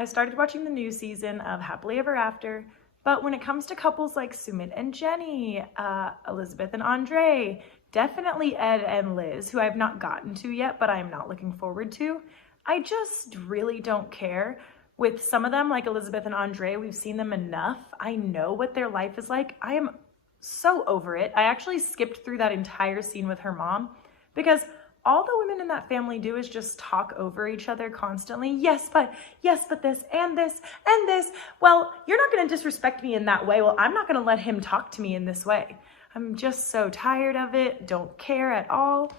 I started watching the new season of Happily Ever After, but when it comes to couples like Sumit and Jenny, Elizabeth and Andre, definitely Ed and Liz, who I've not gotten to yet, but I'm not looking forward to, I just really don't care. With some of them, like Elizabeth and Andre, we've seen them enough. I know what their life is like. I am so over it. I actually skipped through that entire scene with her mom because all the women in that family do is just talk over each other constantly. Yes, but this and this and this. Well, you're not going to disrespect me in that way. Well, I'm not going to let him talk to me in this way. I'm just so tired of it. Don't care at all.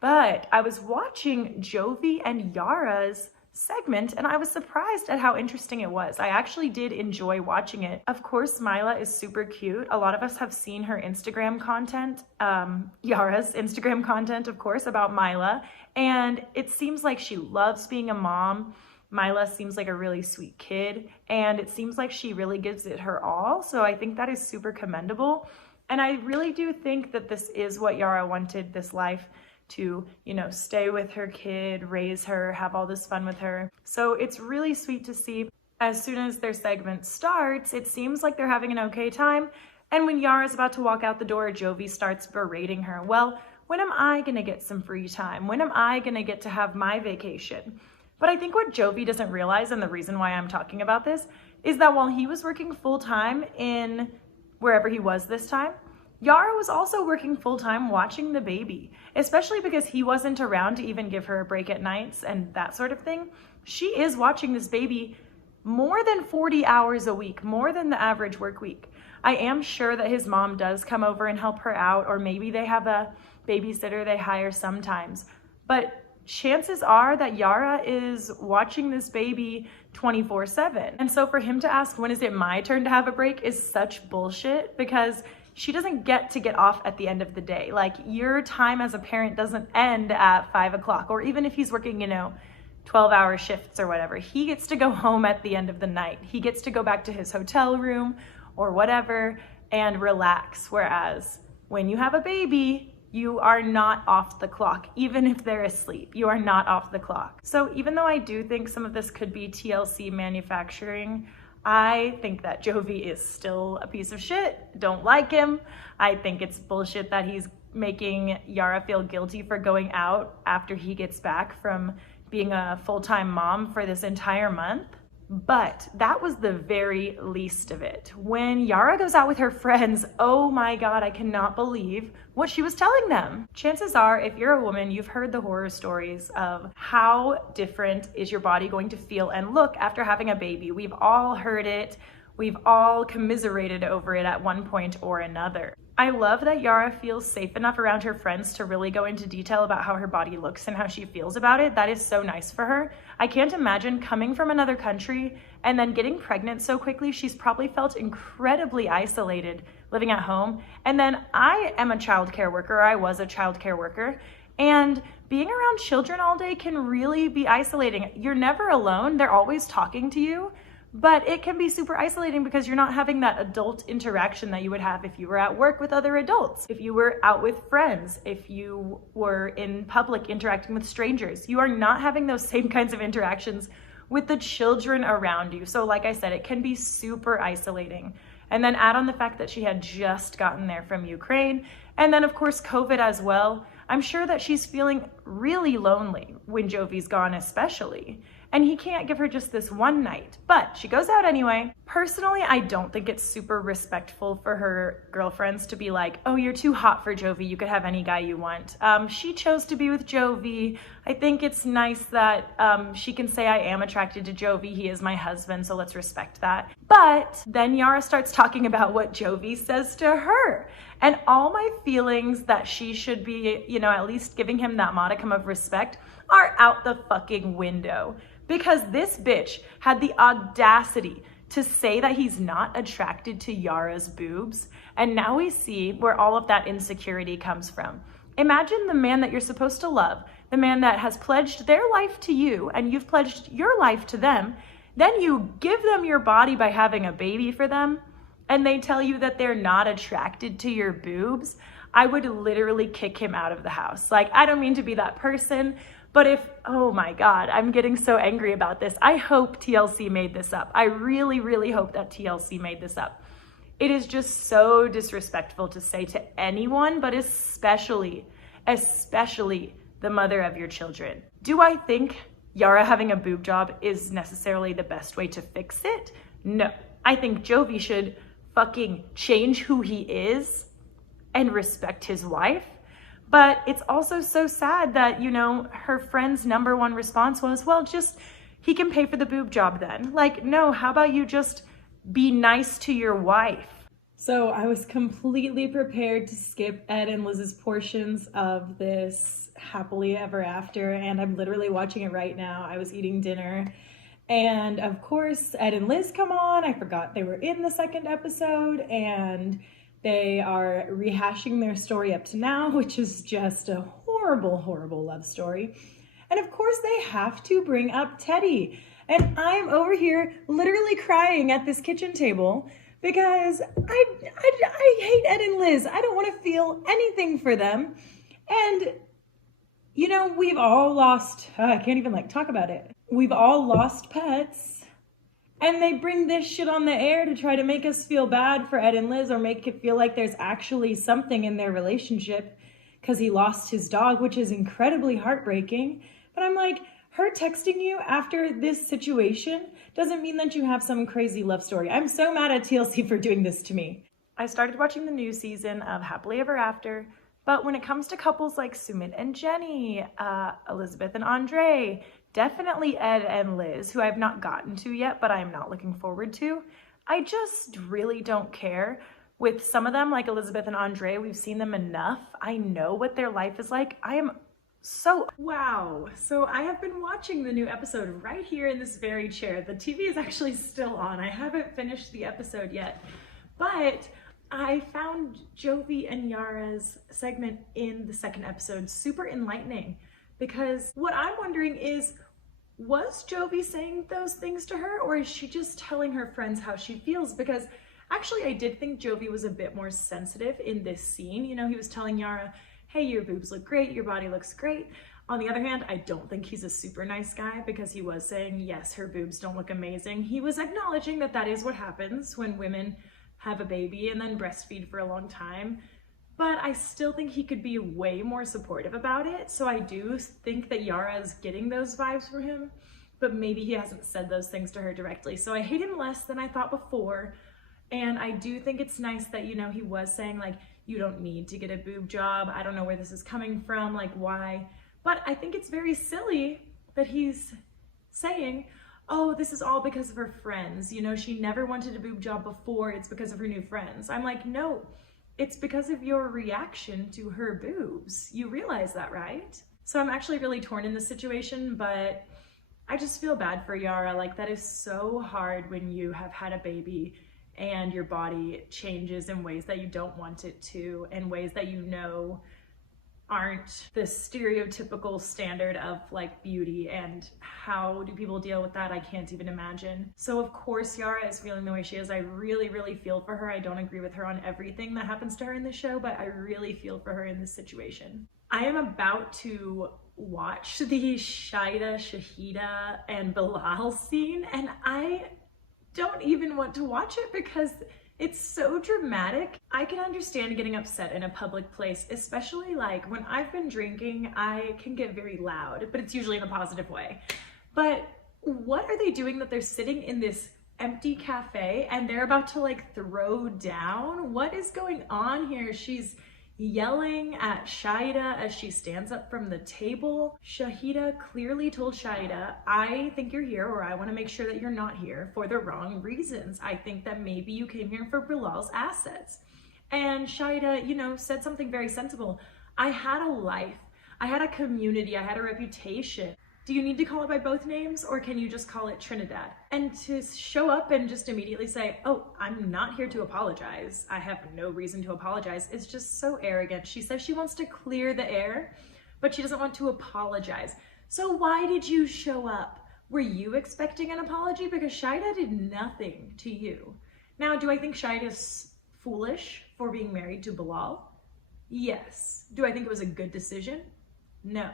But I was watching Jovi and Yara's segment and I was surprised at how interesting it was. I actually did enjoy watching it. Of course, Mila is super cute. A lot of us have seen her Instagram content, Yara's Instagram content, of course, about Mila. And it seems like she loves being a mom. Mila seems like a really sweet kid and it seems like she really gives it her all. So I think that is super commendable. And I really do think that this is what Yara wanted, this life to, stay with her kid, raise her, have all this fun with her. So it's really sweet to see. As soon as their segment starts, it seems like they're having an okay time. And when Yara's about to walk out the door, Jovi starts berating her. Well, when am I gonna get some free time? When am I gonna get to have my vacation? But I think what Jovi doesn't realize, and the reason why I'm talking about this, is that while he was working full-time in wherever he was this time, Yara was also working full-time watching the baby, especially because he wasn't around to even give her a break at nights and that sort of thing. She is watching this baby more than 40 hours a week, more than the average work week. I am sure that his mom does come over and help her out, or maybe they have a babysitter they hire sometimes. But chances are that Yara is watching this baby 24/7. And so for him to ask, when is it my turn to have a break, is such bullshit, because she doesn't get to get off at the end of the day. Like, your time as a parent doesn't end at 5 o'clock, or even if he's working, 12-hour shifts or whatever, he gets to go home at the end of the night. He gets to go back to his hotel room or whatever and relax. Whereas when you have a baby, you are not off the clock. Even if they're asleep, you are not off the clock. So even though I do think some of this could be TLC manufacturing, I think that Jovi is still a piece of shit. Don't like him. I think it's bullshit that he's making Yara feel guilty for going out after he gets back from being a full-time mom for this entire month. But that was the very least of it. When Yara goes out with her friends, oh my God, I cannot believe what she was telling them. Chances are, if you're a woman, you've heard the horror stories of how different is your body going to feel and look after having a baby. We've all heard it. We've all commiserated over it at one point or another. I love that Yara feels safe enough around her friends to really go into detail about how her body looks and how she feels about it. That is so nice for her. I can't imagine coming from another country and then getting pregnant so quickly. She's probably felt incredibly isolated living at home. And then I am a childcare worker. I was a childcare worker. And being around children all day can really be isolating. You're never alone. They're always talking to you. But it can be super isolating because you're not having that adult interaction that you would have if you were at work with other adults, if you were out with friends, if you were in public interacting with strangers. You are not having those same kinds of interactions with the children around you. So like I said, it can be super isolating. And then add on the fact that she had just gotten there from Ukraine. And then of course, COVID as well. I'm sure that she's feeling really lonely when Jovi's gone, especially. And he can't give her just this one night, but she goes out anyway. Personally, I don't think it's super respectful for her girlfriends to be like, oh, you're too hot for Jovi, you could have any guy you want. She chose to be with Jovi. I think it's nice that she can say, I am attracted to Jovi, he is my husband, so let's respect that. But then Yara starts talking about what Jovi says to her. And all my feelings that she should be, at least giving him that modicum of respect are out the fucking window. Because this bitch had the audacity to say that he's not attracted to Yara's boobs. And now we see where all of that insecurity comes from. Imagine the man that you're supposed to love, the man that has pledged their life to you and you've pledged your life to them. Then you give them your body by having a baby for them and they tell you that they're not attracted to your boobs. I would literally kick him out of the house. Like, I don't mean to be that person, But if, oh my God, I'm getting so angry about this. I hope TLC made this up. I really, really hope that TLC made this up. It is just so disrespectful to say to anyone, but especially the mother of your children. Do I think Yara having a boob job is necessarily the best way to fix it? No. I think Jovi should fucking change who he is and respect his wife. But it's also so sad that, you know, her friend's number one response was, well, just, he can pay for the boob job then. Like, no, how about you just be nice to your wife? So I was completely prepared to skip Ed and Liz's portions of this happily ever after, and I'm literally watching it right now. I was eating dinner, and of course, Ed and Liz come on. I forgot they were in the second episode, and they are rehashing their story up to now, which is just a horrible, horrible love story. And of course, they have to bring up Teddy. And I'm over here literally crying at this kitchen table because I hate Ed and Liz. I don't want to feel anything for them. And, you know, we've all lost, I can't even talk about it. We've all lost pets. And they bring this shit on the air to try to make us feel bad for Ed and Liz or make it feel like there's actually something in their relationship because he lost his dog, which is incredibly heartbreaking. But I'm like, her texting you after this situation doesn't mean that you have some crazy love story. I'm so mad at TLC for doing this to me. I started watching the new season of Happily Ever After, but when it comes to couples like Sumit and Jenny, Elizabeth and Andre, definitely Ed and Liz, who I've not gotten to yet, but I'm not looking forward to, I just really don't care. With some of them, like Elizabeth and Andre, we've seen them enough. I know what their life is like. I am so, wow. So I have been watching the new episode right here in this very chair. The TV is actually still on. I haven't finished the episode yet, but I found Jovi and Yara's segment in the second episode super enlightening, because what I'm wondering is, was Jovi saying those things to her, or is she just telling her friends how she feels? Because actually I did think Jovi was a bit more sensitive in this scene. You know, he was telling Yara, hey, your boobs look great, your body looks great. On the other hand, I don't think he's a super nice guy, because he was saying, yes, her boobs don't look amazing. He was acknowledging that that is what happens when women have a baby and then breastfeed for a long time. But I still think he could be way more supportive about it. So I do think that Yara is getting those vibes from him, but maybe he hasn't said those things to her directly. So I hate him less than I thought before. And I do think it's nice that, you know, he was saying like, you don't need to get a boob job. I don't know where this is coming from, like why? But I think it's very silly that he's saying, oh, this is all because of her friends. You know, she never wanted a boob job before. It's because of her new friends. I'm like, no, it's because of your reaction to her boobs. You realize that, right? So I'm actually really torn in this situation, but I just feel bad for Yara. Like, that is so hard when you have had a baby and your body changes in ways that you don't want it to, in ways that you know aren't the stereotypical standard of like beauty. And how do people deal with that? I can't even imagine. So of course Yara is feeling the way she is. I really, really feel for her. I don't agree with her on everything that happens to her in the show, but I really feel for her in this situation. I am about to watch the Shahida and Bilal scene, and I don't even want to watch it because it's so dramatic. I can understand getting upset in a public place, especially like when I've been drinking, I can get very loud, but it's usually in a positive way. But what are they doing that they're sitting in this empty cafe and they're about to like throw down? What is going on here? She's yelling at Shahida as she stands up from the table. Shahida clearly told Shahida, I think you're here, or I want to make sure that you're not here for the wrong reasons. I think that maybe you came here for Bilal's assets. And Shahida, you know, said something very sensible. I had a life, I had a community, I had a reputation. Do you need to call it by both names, or can you just call it Trinidad? And to show up and just immediately say, oh, I'm not here to apologize, I have no reason to apologize, is just so arrogant. She says she wants to clear the air, but she doesn't want to apologize. So why did you show up? Were you expecting an apology? Because Shahida did nothing to you. Now, do I think Shahida's foolish for being married to Bilal? Yes. Do I think it was a good decision? No.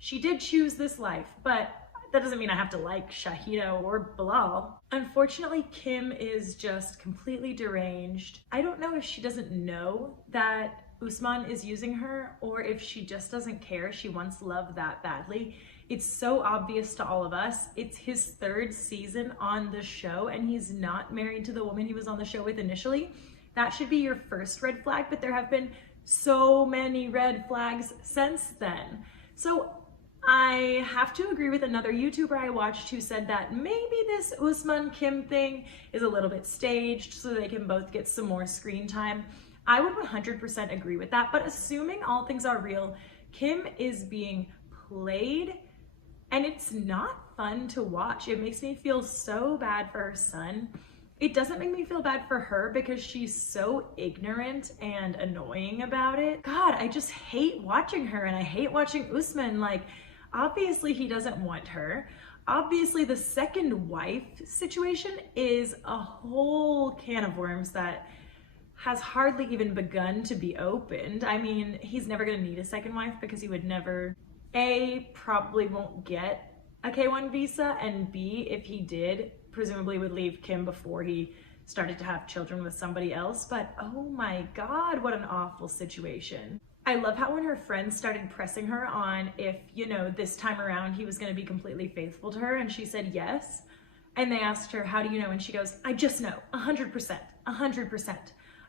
She did choose this life, but that doesn't mean I have to like Shahida or Bilal. Unfortunately, Kim is just completely deranged. I don't know if she doesn't know that Usman is using her or if she just doesn't care. She wants love that badly. It's so obvious to all of us. It's his 3rd season on the show and he's not married to the woman he was on the show with initially. That should be your first red flag, but there have been so many red flags since then. So I have to agree with another YouTuber I watched who said that maybe this Usman Kim thing is a little bit staged so they can both get some more screen time. I would 100% agree with that, but assuming all things are real, Kim is being played and it's not fun to watch. It makes me feel so bad for her son. It doesn't make me feel bad for her because she's so ignorant and annoying about it. God, I just hate watching her and I hate watching Usman. Like, obviously he doesn't want her. Obviously the second wife situation is a whole can of worms that has hardly even begun to be opened. I mean, he's never gonna need a second wife because he would never, A, probably won't get a K1 visa, and B, if he did, presumably would leave Kim before he started to have children with somebody else. But oh my God, what an awful situation. I love how when her friends started pressing her on if, you know, this time around he was gonna be completely faithful to her, and she said yes. And they asked her, how do you know? And she goes, I just know, 100%, 100%.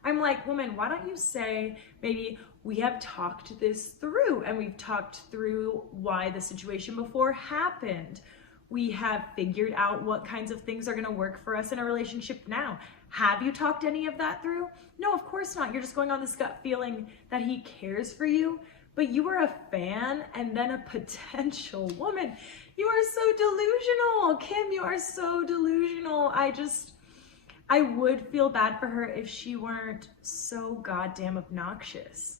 I'm like, woman, why don't you say maybe we have talked this through and we've talked through why the situation before happened. We have figured out what kinds of things are gonna work for us in a relationship now. Have you talked any of that through? No, of course not. You're just going on this gut feeling that he cares for you, but you were a fan and then a potential woman. You are so delusional. Kim, you are so delusional. I would feel bad for her if she weren't so goddamn obnoxious.